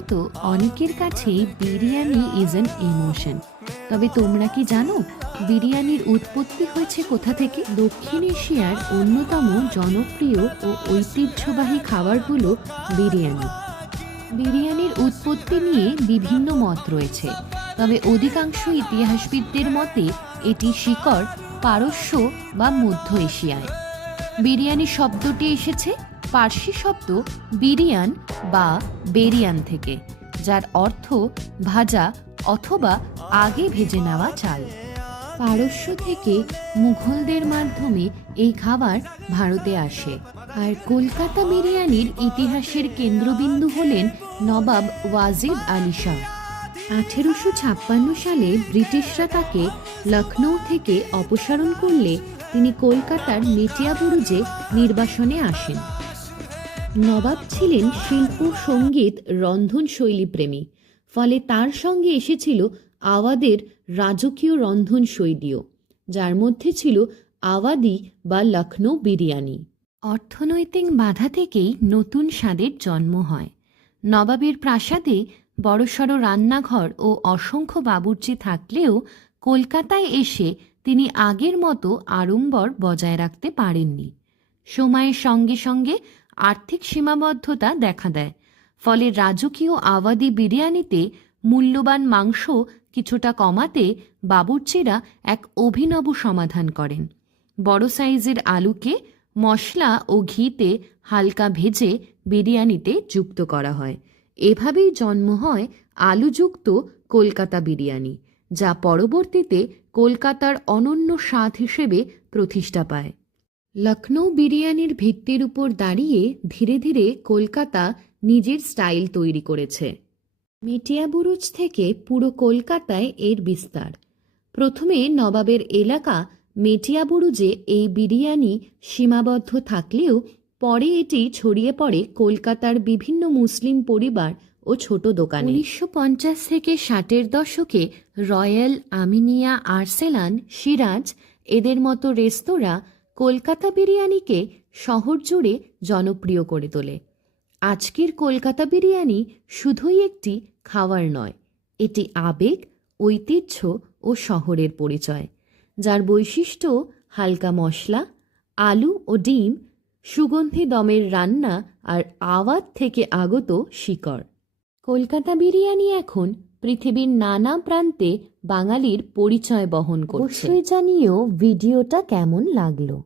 মতো অনেকের কাছেই বিরিয়ানি ইজ অ্যান ইমোশন। তবে তোমরা কি জানো বিরিয়ানির উৎপত্তি হয়েছে কোথা থেকে? দক্ষিণ এশিয়ার অন্যতম জনপ্রিয় ও ঐতিহ্যবাহী খাবার হলো বিরিয়ানি। বিরিয়ানির উৎপত্তি নিয়ে বিভিন্ন মত রয়েছে, তবে অধিকাংশ ইতিহাসবিদদের মতে এটি শিকড় পারস্য বা মধ্য এশিয়ায়। বিরিয়ানি শব্দটি এসেছে পার্সি শব্দ বিরিয়ান বা বেরিয়ান থেকে, যার অর্থ ভাজা অথবা আগে ভেজে নেওয়া চাল। পারস্য থেকে মুঘলদের মাধ্যমে এই খাবার ভারতে আসে। আর কলকাতা বিরিয়ানির ইতিহাসের কেন্দ্রবিন্দু হলেন নবাব ওয়াজিদ আলী শাহ। 1856 সালে ব্রিটিশরা তাকে লখনৌ থেকে অপসারণ করলে তিনি কলকাতার মেটিয়াবুরুজে নির্বাসনে আসেন। নবাব ছিলেন শিল্প, সঙ্গীত, রন্ধনশৈলী প্রেমী, ফলে তার সঙ্গে এসেছিল আওয়াদের রাজকীয় রন্ধনশৈলীও, যার মধ্যে ছিল আওয়াদি বা লখনৌ বিরিয়ানি। অর্থনৈতিক বাধা থেকেই নতুন স্বাদের জন্ম হয়। নবাবের প্রাসাদে বড়সড় রান্নাঘর ও অসংখ্য বাবুর্চি থাকলেও কলকাতায় এসে তিনি আগের মতো আড়ম্বর বজায় রাখতে পারেননি। সময়ের সঙ্গে সঙ্গে আর্থিক সীমাবদ্ধতা দেখা দেয়, ফলে রাজকীয় আওয়াদি বিরিয়ানিতে মূল্যবান মাংস কিছুটা কমাতে বাবুর্চিরা এক অভিনব সমাধান করেন। বড় সাইজের আলুকে মশলা ও ঘিতে হালকা ভেজে বিরিয়ানিতে যুক্ত করা হয়। এভাবেই জন্ম হয় আলুযুক্ত কলকাতা বিরিয়ানি, যা পরবর্তীতে কলকাতার অনন্য স্বাদ হিসেবে প্রতিষ্ঠা পায়। লখনৌ বিরিয়ানির ভিত্তির উপর দাঁড়িয়ে ধীরে ধীরে কলকাতা নিজের স্টাইল তৈরি করেছে। মেটিয়াবুরুজ থেকে পুরো কলকাতায় এর বিস্তার। প্রথমে নবাবের এলাকা মেটিয়াবুরুজে এই বিরিয়ানি সীমাবদ্ধ থাকলেও পরে এটি ছড়িয়ে পড়ে কলকাতার বিভিন্ন মুসলিম পরিবার ও ছোট দোকানে। 1950 থেকে 60-এর দশকে রয়্যাল, আমিনিয়া, আর্সেলান, সিরাজ এদের মতো রেস্তোরাঁ কলকাতা বিরিয়ানিকে শহর জুড়ে জনপ্রিয় করে তোলে। আজকের কলকাতা বিরিয়ানি শুধুই একটি খাবার নয়, এটি আবেগ, ঐতিহ্য ও শহরের পরিচয়, যার বৈশিষ্ট্য হালকা মশলা, আলু ও ডিম, সুগন্ধি দমের রান্না আর আওয়াজ থেকে আগত শিকড়। কলকাতা বিরিয়ানি এখন পৃথিবীর নানা প্রান্তে বাঙালির পরিচয় বহন করছে। অবশ্যই জানিও ভিডিওটা কেমন লাগলো।